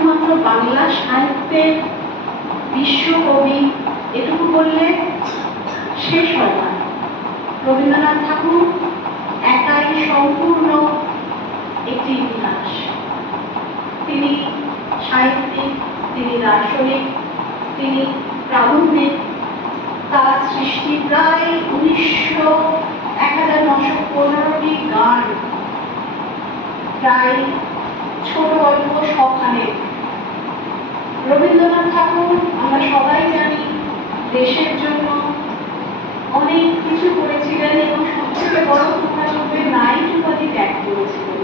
শুধুমাত্র বাংলা সাহিত্যের বিশ্বকবি এটুকু বললে শেষ হয় না। রবীন্দ্রনাথ ঠাকুর একাই সম্পূর্ণ একটি ইতিহাস। তিনি সাহিত্যিক, তিনি দার্শনিক, তিনি প্রাবন্ধিক। তার সৃষ্টি প্রায় 1915টি গান, প্রায় ছোট গল্প শখানেক। রবীন্দ্রনাথ ঠাকুর আমরা সবাই জানি দেশের জন্য অনেক কিছু করেছিলেন এবং সবথেকে বড় কথা হচ্ছে নাইট উপাধি ত্যাগ করেছিলেন।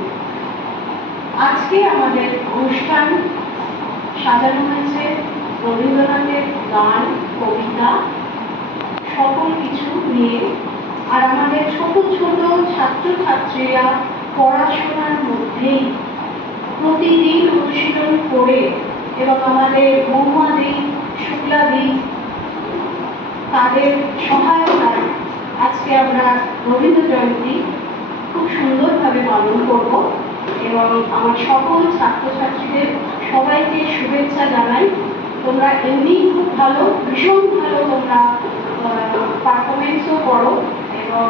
আজকে আমাদের অনুষ্ঠান সাজানো হয়েছে রবীন্দ্রনাথের গান, কবিতা, সকল কিছু নিয়ে। আর আমাদের ছোট ছোট ছাত্রছাত্রীরা পড়াশোনার মধ্যেই প্রতিদিন অনুশীলন করে এবং আমাদের মহুয়াদি, শুক্লাদি তাদের সহায়তায় আজকে আমরা রবীন্দ্র জয়ন্তী খুব সুন্দরভাবে পালন করব এবং আমার সকল ছাত্রছাত্রীদের সবাইকে শুভেচ্ছা জানাই। তোমরা এমনি খুব ভালো, ভীষণ ভালো তোমরা পারফরমেন্সও করো এবং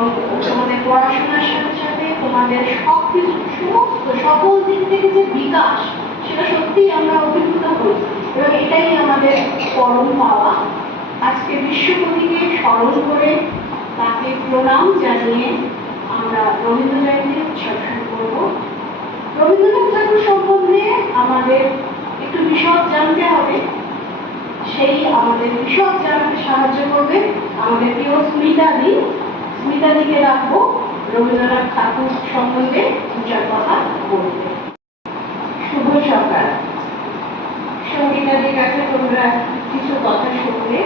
তোমাদের পড়াশোনার সাথে সাথে তোমাদের সব কিছু সমস্ত সকল দিক থেকে যে বিকাশ সেটা সত্যিই আমরা অভিভূত করি এবং এটাই আমাদের পরম পাওয়া। আজকে বিশ্বকবিকে স্মরণ করে তাকে প্রণাম জানিয়ে আমরা রবীন্দ্র জয়ন্তী উৎসব শুরু করব। রবীন্দ্রনাথ ঠাকুর সম্বন্ধে আমাদের একটু বিশদ জানতে হবে। সেই আমাদের বিশদ জানাতে সাহায্য করবে আমাদের প্রিয় স্মিতাদি। স্মিতাদিকে রাখবো রবীন্দ্রনাথ ঠাকুর সম্বন্ধে দু চার কথা বলতে। শুভ সকাল। সঙ্গীতাদির কাছে তোমরা কিছু কথা শুনলে।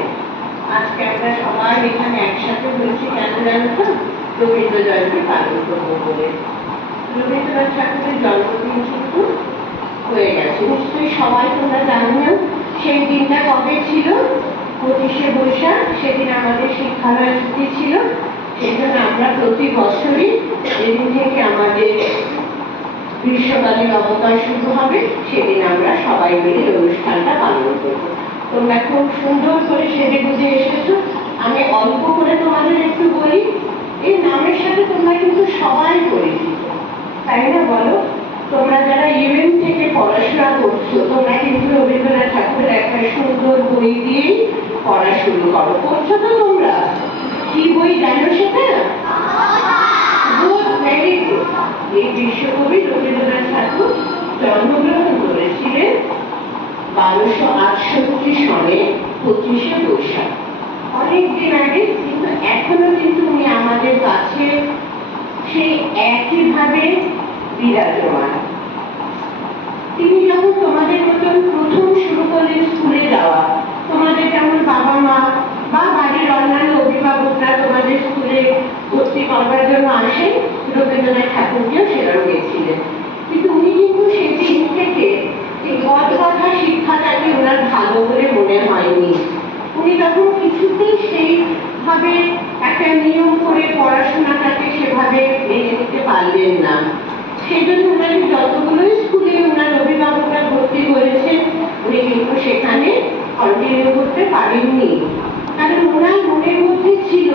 আজকে আমরা সবাই এখানে একসাথে হয়েছি কেন জানো তো? রবীন্দ্র জয়ন্তী পালন করবো বলে। রবীন্দ্রনাথ ঠাকুরের জন্মদিন কিন্তু হয়ে গেছে, নিশ্চয়ই সবাই তোমরা জানো না। সেই দিনটা কবে ছিল? 25শে বৈশাখ। সেদিন আমাদের শিক্ষালয় ছুটি ছিল। সেই জন্য আমরা প্রতি বছরই যেদিন থেকে আমাদের গ্রীষ্মকালীন অবকাশ শুরু হবে সেদিন আমরা সবাই মিলে অনুষ্ঠানটা পালন করবো। তোমরা খুব সুন্দর করে সেজে গুজে এসেছো। আমি অল্প করে তোমাদের একটু বলি, এই নামের সাথে তোমরা কিন্তু সবাই পরিচিত, তাই না বলো? তোমরা যারা ইউএন থেকে পড়াশোনা করছো তোমরা কিন্তু রবীন্দ্রনাথ ঠাকুরের একটা সুন্দর বই দিয়েই পড়া শুরু করো। করছো তো তোমরা? কি বই জানো সেটা? Good, very good. এই বিশ্বকবি রবীন্দ্রনাথ ঠাকুর জন্মগ্রহণ করেছিলেন 1268 সনে 25শে বৈশাখ। অনেকদিন আগে, কিন্তু এখনো কিন্তু উনি আমাদের কাছে সেই একইভাবে বিরাজমান। তিনি যখন তোমাদের মতন প্রথম শুরু করলেন স্কুলে যাওয়া, তোমাদের যেমন বাবা মা বা বাড়ির অন্যান্য অভিভাবকরা তোমাদের স্কুলে ভর্তি করবার জন্য আসেন, রবীন্দ্রনাথ ঠাকুরকেও সেরকম গিয়েছিলেন। কিন্তু উনি কিন্তু সেদিন থেকে কথা শিক্ষাটাকে ওনার ভালো করে মনে হয়নি। উনি তখন কিছুতেই সেইভাবে একটা নিয়ম করে পড়াশোনাটাকে সেভাবে মেনে নিতে পারলেন না। সেই জন্য ওনাকে যতগুলোই স্কুলে ওনার অভিভাবকরা ভর্তি করেছেন উনি কিন্তু সেখানে কন্টিনিউ করতে পারেননি। কারণ ওনার মনের মধ্যে ছিল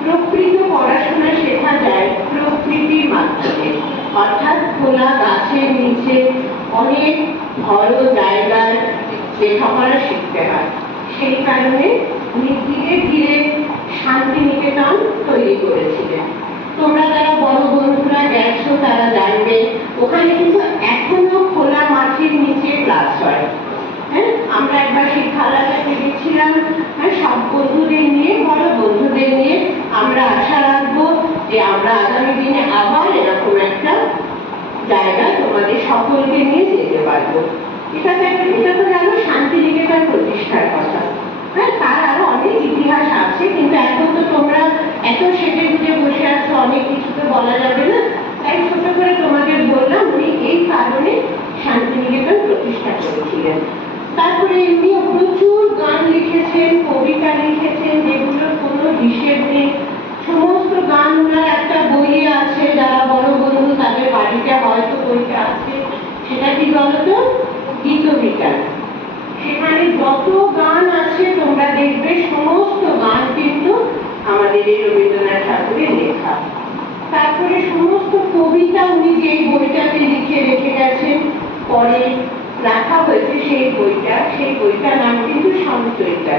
প্রকৃত পড়াশোনা শেখা যায় প্রকৃতির মাধ্যমে, অর্থাৎ খোলা গাছের নিচে অনেক বড় জায়গার লেখাপড়া শিখতে হয়। সেই কারণে উনি ধীরে ধীরে শান্তিনিকেতন তৈরি করেছিলেন। তোমরা যারা বড় বন্ধুরা গেছো তারা জানবে ওখানে কিন্তু এখনো খোলা মাঠের নিচে ক্লাস হয়। হ্যাঁ, আমরা একবার শিক্ষালয়টাকে গেছিলাম, হ্যাঁ, সব বন্ধুদের নিয়ে, বড় বন্ধুদের নিয়ে। আমরা আশা রাখবো যে আমরা আগামী দিনে আবার এরকম একটা জায়গা তোমাদের সকলকে নিয়ে যেতে পারবো। এটা তো জানো শান্তিনিকেতন প্রতিষ্ঠার কথা। হ্যাঁ, তার আরো অনেক ইতিহাস আছে, কিন্তু এখন তো তোমরা এত সেজে গুজে বসে আছো, অনেক কিছু তো বলা যাবে না, তাই ছোট করে তোমাদের বললাম উনি এই কারণে শান্তিনিকেতন প্রতিষ্ঠা করেছিলেন। তারপরে এমনিও প্রচুর গান লিখেছেন, কবিতা লিখেছেন, যেগুলোর কোনো হিসেব নেই। সমস্ত গান ওনার একটা বইয়ে আছে, যারা বড় বন্ধু তাদের বাড়িতে হয়তো বইটা আছে। সেটা কি বলতো? গীত আমাদের এই রবীন্দ্রনাথ ঠাকুরের লেখা। তারপরে সমস্ত কবিতা উনি যে বইটাতে লিখে রেখে গেছেন, পরে রাখা হয়েছে সেই বইটার নাম কিন্তু সঞ্চয়িতা।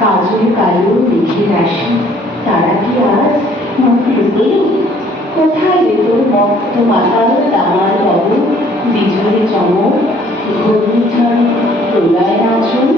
কাজল কালো মেঘের রাশি, তারা কি আজ কোথায় রে তোর মক্ত মাতাল দামাল বব, বিজুলি চমক, ঘূর্ণিঝড় প্রলয় নাচন।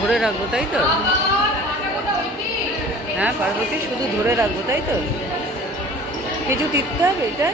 ধরে রাখবো, তাই তো? হ্যাঁ পার্বতী, শুধু ধরে রাখবো, তাই তো? কিছু টিপতে হবে এটা?